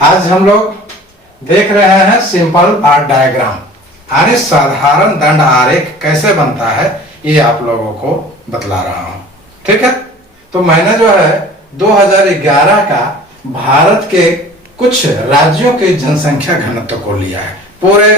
आज हम लोग देख रहे हैं सिंपल आर्ट डायग्राम, यानी साधारण दंड आरेख कैसे बनता है ये आप लोगों को बतला रहा हूं। ठीक है, तो मैंने जो है 2011 का भारत के कुछ राज्यों के जनसंख्या घनत्व को लिया है। पूरे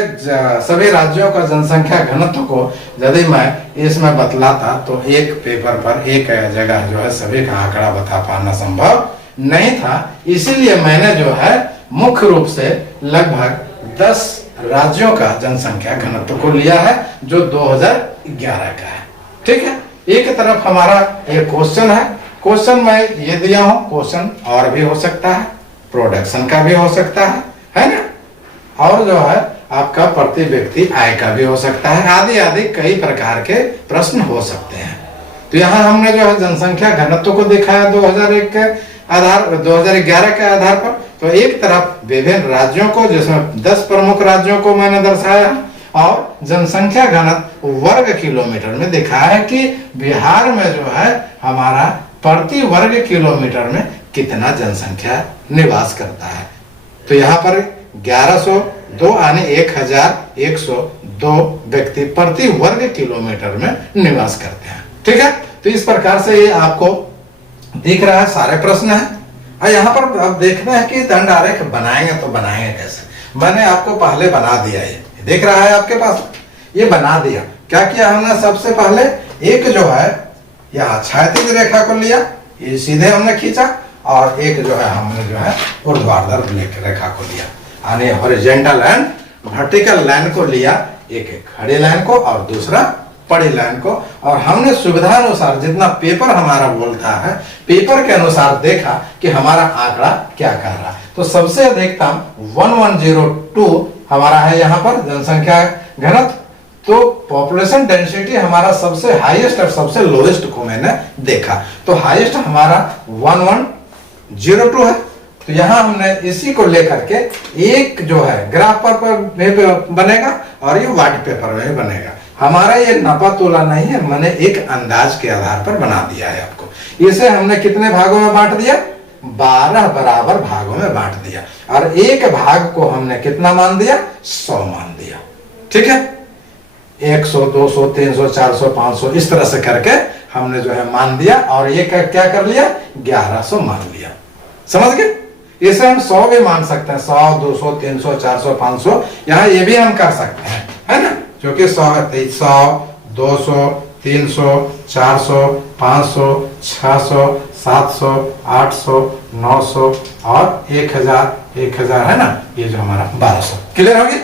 सभी राज्यों का जनसंख्या घनत्व को यदि मैं इसमें बतलाता तो एक पेपर पर एक जगह जो है सभी का आंकड़ा बता पाना संभव नहीं था। इसीलिए मैंने जो है मुख्य रूप से लगभग 10 राज्यों का जनसंख्या घनत्व को लिया है जो 2011 का है। ठीक है, एक तरफ हमारा एक क्वेश्चन है, क्वेश्चन मैं ये दिया हूं, क्वेश्चन और भी हो सकता है, प्रोडक्शन का भी हो सकता है ना, और जो है आपका प्रति व्यक्ति आय का भी हो सकता है, आदि आदि कई प्रकार के प्रश्न हो सकते हैं। तो यहाँ हमने जो है जनसंख्या घनत्व को दिखाया 2001 के आधार 2011 के आधार पर। तो एक तरफ विभिन्न राज्यों को, जिसमें 10 प्रमुख राज्यों को मैंने दर्शाया और जनसंख्या घनत्व वर्ग किलोमीटर में दिखाया है कि बिहार में जो है हमारा प्रति वर्ग किलोमीटर में कितना जनसंख्या निवास करता है। तो यहाँ पर 1102 यानी 1102 व्यक्ति प्रति वर्ग किलोमीटर में निवास करते हैं। ठीक है, तो इस प्रकार से ये आपको दिख रहा है, सारे प्रश्न हैं। और यहाँ पर अब देखना है कि दंड आरेख बनाएंगे तो बनाएंगे कैसे। मैंने आपको पहले बना दिया, ये दिख रहा है आपके पास, ये बना दिया। क्या किया हमने, सबसे पहले एक जो है यहाँ क्षैतिज रेखा को लिया, ये सीधे हमने खींचा, और एक जो है हमने जो है ऊर्ध्वाधर रेखा को लिया, यानी हॉरिजॉन्टल एंड वर्टिकल लाइन को लिया, एक खड़ी लाइन को और दूसरा पड़ी लाइन को। और हमने सुविधा अनुसार जितना पेपर हमारा बोलता है, पेपर के अनुसार देखा कि हमारा आंकड़ा क्या कर रहा है। तो सबसे अधिकतम 1102 हमारा है यहाँ पर जनसंख्या घनत्व। तो पॉपुलेशन डेंसिटी हमारा सबसे हाईएस्ट और सबसे लोएस्ट को मैंने देखा, तो हाईएस्ट हमारा 1102 है। तो यहाँ हमने इसी को लेकर के एक जो है ग्राफ पर बनेगा और ये व्हाइट पेपर में बनेगा। हमारा ये नापा तोला नहीं है, मैंने एक अंदाज के आधार पर बना दिया है आपको। इसे हमने कितने भागों में बांट दिया, 12 बराबर भागों में बांट दिया, और एक भाग को हमने कितना मान दिया, 100 मान दिया। ठीक है, 100, 200, 300, 400, 500 इस तरह से करके हमने जो है मान दिया, और ये क्या कर लिया, 1100 मान लिया। समझ गए? इसे हम 100 भी मान सकते हैं, 100, 200, 300, 400, 500, यहाँ ये भी हम कर सकते हैं, है ना, क्योंकि 100, 200, 300, 400, 500, 600, 700, 800, 900 और 1000 है ना, ये जो हमारा 1200। क्लियर हो गया?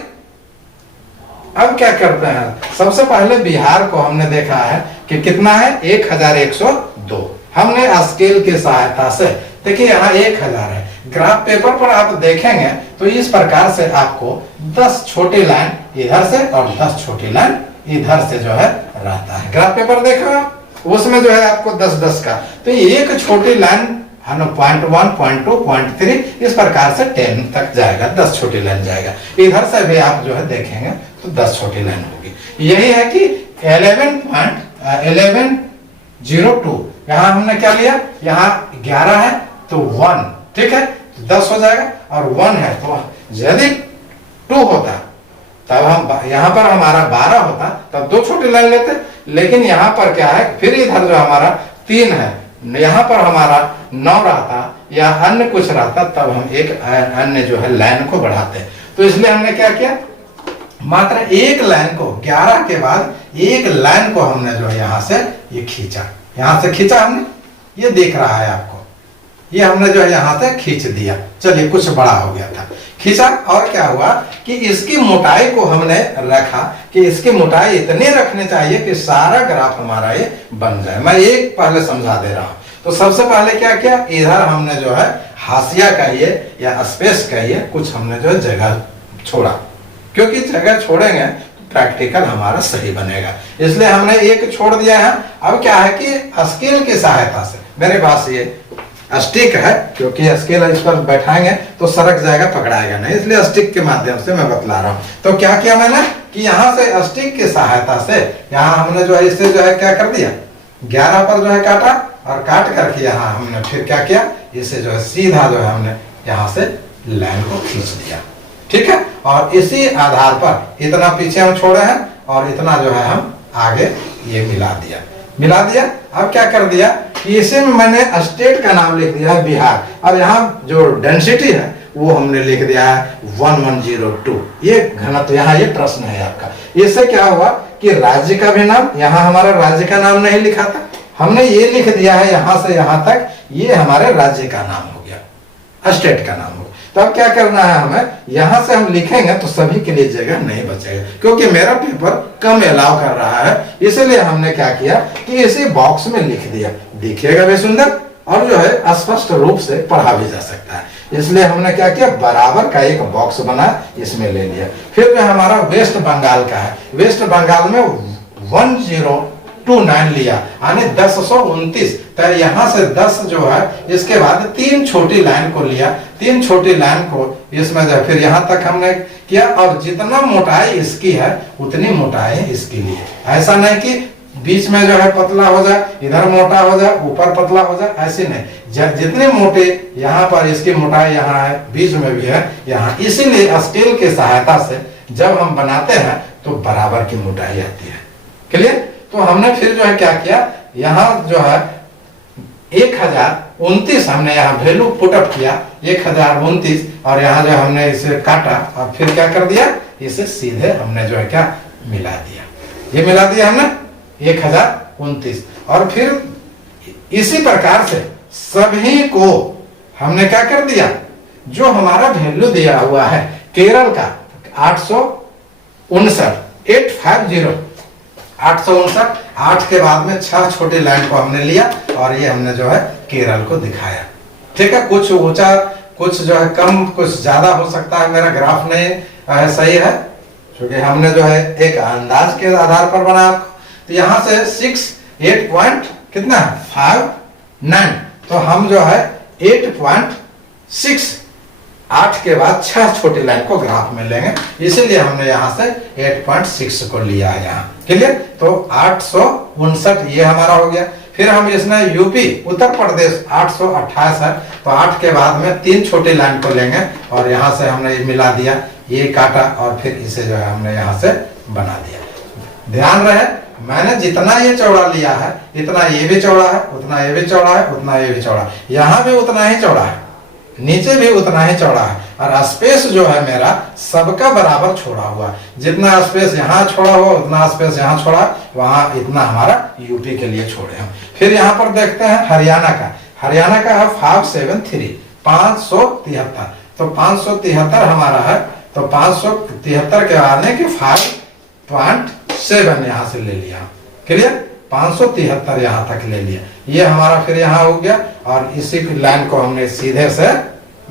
अब क्या करते हैं, सबसे पहले बिहार को हमने देखा है कि कितना है, 1102। हमने स्केल की सहायता से, देखिए यहाँ 1000 है, ग्राफ पेपर पर आप देखेंगे तो इस प्रकार से आपको 10 छोटी लाइन इधर से और 10 छोटी लाइन इधर से जो है रहता है। ग्राफ पेपर देखा, उसमें जो है आपको 10-10 का, तो एक छोटी लाइन 0.1, 0.2, 0.3 इस प्रकार से 10 तक जाएगा, 10 छोटी लाइन जाएगा। इधर से भी आप जो है देखेंगे तो 10 छोटी लाइन होगी। यही है कि 11.1102 यहाँ हमने क्या लिया, यहाँ 11 है तो 1, ठीक है, 10 हो जाएगा, और 1 है तो यदि 2 होता तब हम यहाँ पर हमारा 12 होता तब 2 छोटी लाइन लेते, लेकिन यहाँ पर क्या है, फिर इधर जो हमारा 3 है, यहाँ पर हमारा 9 रहता या अन्य कुछ रहता तब हम एक अन्य जो है लाइन को बढ़ाते। तो इसलिए हमने क्या किया, मात्र एक लाइन को 11 के बाद एक लाइन को हमने जो है यहाँ से ये खींचा, यहाँ से खींचा हमने, ये देख रहा है आपको, ये हमने जो है यहाँ से खींच दिया। चलिए, कुछ बड़ा हो गया था, खींचा, और क्या हुआ कि इसकी मोटाई को हमने रखा कि इसकी मोटाई इतनी रखनी चाहिए कि सारा ग्राफ हमारा ये बन जाए। मैं एक पहले समझा दे रहा हूं। तो सबसे पहले क्या किया, इधर हमने जो है हाशिया कहिए या स्पेस कहिए, कुछ हमने जो है जगह छोड़ा, क्योंकि जगह छोड़ेंगे तो प्रैक्टिकल हमारा सही बनेगा, इसलिए हमने एक छोड़ दिया है। अब क्या है कि स्केल की सहायता से, मेरे पास ये स्टिक है, क्योंकि स्केल इस पर बैठाएंगे तो सरक जाएगा, पकड़ाएगा नहीं, इसलिए स्टिक के माध्यम से मैं बतला रहा हूँ। तो क्या किया मैंने कि यहाँ से स्टिक की सहायता से यहाँ हमने जो है इससे जो है क्या कर दिया, 11 पर जो है काटा, और काट करके यहाँ हमने फिर क्या किया, इसे जो है सीधा जो है हमने यहाँ से लाइन को खींच दिया, ठीक है। और इसी आधार पर इतना पीछे हम छोड़े हैं और इतना जो है हम आगे ये मिला दिया। अब क्या कर दिया कि इसी में मैंने स्टेट का नाम लिख दिया है बिहार। अब यहाँ जो डेंसिटी है वो हमने लिख दिया है 1102। ये घनत्व, यहाँ ये प्रश्न है आपका। इससे क्या हुआ कि राज्य का भी नाम, यहाँ हमारा राज्य का नाम नहीं लिखा था, हमने ये लिख दिया है यहाँ से यहाँ तक, ये हमारे राज्य का नाम हो गया, स्टेट का नाम हो गया। तो अब क्या करना है हमें, यहाँ से हम लिखेंगे तो सभी के लिए जगह नहीं बचेगा, क्योंकि मेरा पेपर कम अलाउ कर रहा है। इसलिए हमने क्या किया कि इसी बॉक्स में लिख दिया, दिखेगा भी सुंदर और जो है स्पष्ट रूप से पढ़ा भी जा सकता है। इसलिए हमने क्या किया, बराबर का एक बॉक्स बना, इसमें ले लिया। फिर जो हमारा वेस्ट बंगाल का है, वेस्ट बंगाल में 1029 लिया, यानी 1029। तो यहाँ से 10 जो है, इसके बाद 3 छोटी लाइन को लिया, 3 छोटी लाइन को इसमें जो फिर यहाँ तक हमने किया। और जितना मोटाई इसकी है उतनी मोटाई इसकी लिए, ऐसा नहीं कि बीच में जो है पतला हो जाए, इधर मोटा हो जाए, ऊपर पतला हो जाए, ऐसे नहीं। जितने मोटे यहाँ पर इसकी मोटाई यहाँ है, बीच में भी है यहाँ, इसीलिए स्केल की सहायता से जब हम बनाते हैं तो बराबर की मोटाई आती है। क्लियर? तो हमने फिर जो है क्या किया, यहाँ जो है 1029 हमने यहाँ वैल्यू पुटअप किया, 1029, और यहाँ जो हमने इसे काटा और फिर क्या कर दिया, इसे सीधे हमने जो है क्या मिला दिया, ये मिला दिया हमने 1029। और फिर इसी प्रकार से सभी को हमने क्या कर दिया, जो हमारा वैल्यू दिया हुआ है केरल का 859, 859, 8 के बाद में 6 छोटे लाइन को हमने लिया और ये हमने जो है केरल को दिखाया। ठीक है, कुछ ऊंचा, कुछ जो है कम, कुछ ज्यादा हो सकता है, मेरा ग्राफ नहीं सही है क्योंकि हमने जो है एक अंदाज के आधार पर बनाया। तो यहाँ से 8 पॉइंट कितना है 59, तो हम जो है 8.6, 8 के बाद 6 छोटी लाइन को ग्राफ में लेंगे, इसीलिए हमने यहाँ से 8.6 को लिया है यहाँ। क्लियर? तो 859 ये हमारा हो गया। फिर हम इसमें यूपी उत्तर प्रदेश 828 है, तो 8 के बाद में 3 छोटी लाइन को लेंगे और यहाँ से हमने ये मिला दिया, ये काटा और फिर इसे जो है हमने यहाँ से बना दिया। ध्यान रहे, मैंने जितना ये चौड़ा लिया है इतना ये भी चौड़ा है, उतना ये भी चौड़ा है, उतना ये भी चौड़ा है, यहाँ भी उतना ही चौड़ा है, नीचे भी उतना ही चौड़ा है। और स्पेस जो है मेरा सबका बराबर छोड़ा हुआ, जितना स्पेस यहाँ छोड़ा हुआ उतना स्पेस यहाँ छोड़ा, वहां इतना हमारा यूपी के लिए छोड़े हम। फिर यहाँ पर देखते हैं हरियाणा का, हरियाणा का है 573, 573, तो 573 हमारा है, तो 573 के आने के 5.7 यहाँ से ले लिया। क्लियर? 573 यहाँ तक ले लिया, ये हमारा फिर यहाँ हो गया और इसी लाइन को हमने सीधे से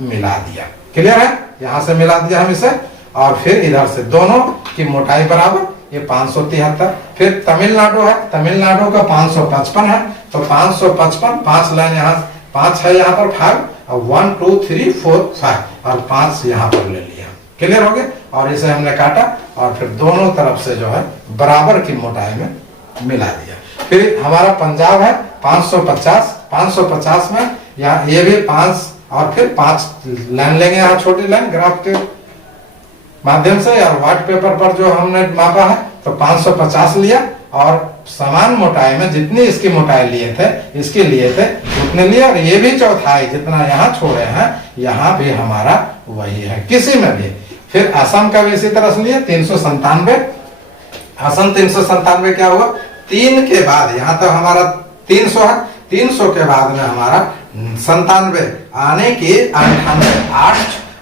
मिला दिया। क्लियर है? यहाँ से मिला दिया हम इसे और फिर इधर से दोनों की मोटाई बराबर, ये 573। फिर तमिलनाडु है, तमिलनाडु का 555 है, तो 555, 5 लाइन यहाँ, 5 है यहाँ पर 5 और 1 2 3 4 5 और 5 यहाँ पर ले लिया। क्लियर हो गया? और इसे हमने काटा और फिर दोनों तरफ से जो है बराबर की मोटाई में मिला दिया। फिर हमारा पंजाब है 550, 550 में यहाँ ये भी 5 और फिर 5 लाइन लेंगे यहाँ छोटी लाइन ग्राफ के माध्यम से, और व्हाइट पेपर पर जो हमने मापा है तो 550 लिया और समान मोटाई में जितनी इसकी मोटाई लिए थे इसके लिए थे उतने लिए, और ये भी चौथाई जितना यहाँ छोड़े हैं यहाँ भी हमारा वही है किसी में भी। फिर असम का भी इसी तरह से लिए 397, असम 397 क्या हुआ, 3 के बाद यहाँ तो हमारा 300 है, 300 के बाद में हमारा 97 आने की 98,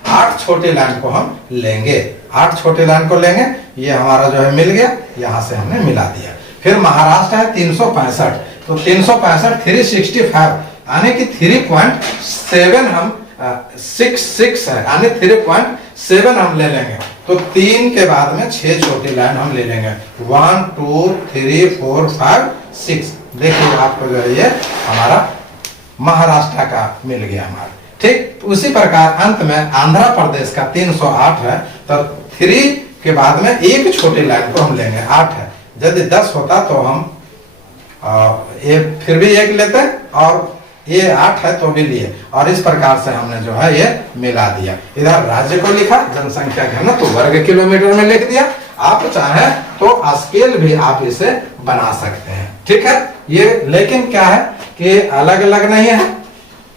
8 छोटी लाइन को हम लेंगे, 8 छोटी लाइन को लेंगे, ये हमारा जो है मिल गया, यहाँ से हमने मिला दिया। फिर महाराष्ट्र है 365, तो 365 365 यानी कि 3.7 हम 66 है, यानी 3.7 हम ले लेंगे, तो 3 के बाद में 6 छोटी लाइन हम ले लेंगे, 1 2 3 4 5 6। देखिए आपको जो है ये हमारा महाराष्ट्र का मिल गया हमारा। ठीक उसी प्रकार अंत में आंध्र प्रदेश का 308 है, तो 3 के बाद में एक छोटी लाइन को हम लेंगे, 8 है, यदि 10 होता तो हम ये फिर भी एक लेते और ये 8 है तो भी लिए, और इस प्रकार से हमने जो है ये मिला दिया। इधर राज्य को लिखा, जनसंख्या घनत्व वर्ग किलोमीटर में लिख दिया। आप चाहे तो स्केल भी आप इसे बना सकते हैं, ठीक है। ये लेकिन क्या है कि अलग अलग नहीं है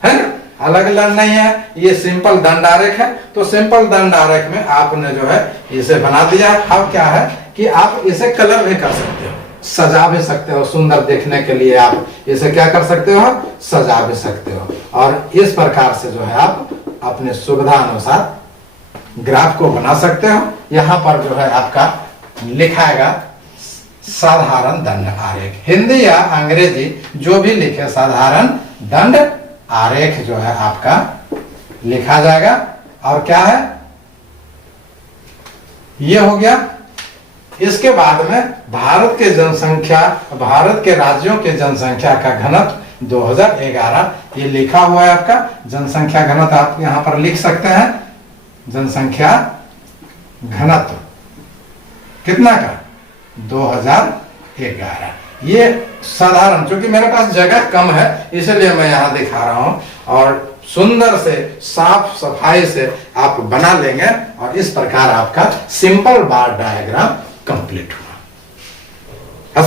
ना, अलग अलग नहीं है, ये सिंपल दंड आरेख है। तो सिंपल दंड आरेख में आपने जो है इसे बना दिया। अब क्या है कि आप इसे कलर भी कर सकते हो, सजा भी सकते हो, सुंदर देखने के लिए आप इसे क्या कर सकते हो, सजा भी सकते हो। और इस प्रकार से जो है आप अपने सुविधा अनुसार ग्राफ को बना सकते हो। यहाँ पर जो है आपका लिखाएगा साधारण दंड आरेख, हिंदी या अंग्रेजी जो भी लिखे, साधारण दंड आरेख जो है आपका लिखा जाएगा। और क्या है, ये हो गया। इसके बाद में भारत के जनसंख्या, भारत के राज्यों के जनसंख्या का घनत्व 2011 ये लिखा हुआ है आपका। जनसंख्या घनत्व आप यहां पर लिख सकते हैं, जनसंख्या घनत्व कितना का 2011। ये साधारण, क्योंकि मेरे पास जगह कम है इसलिए मैं यहां दिखा रहा हूं, और सुंदर से साफ सफाई से आप बना लेंगे और इस प्रकार आपका सिंपल बार डायग्राम कंप्लीट हुआ।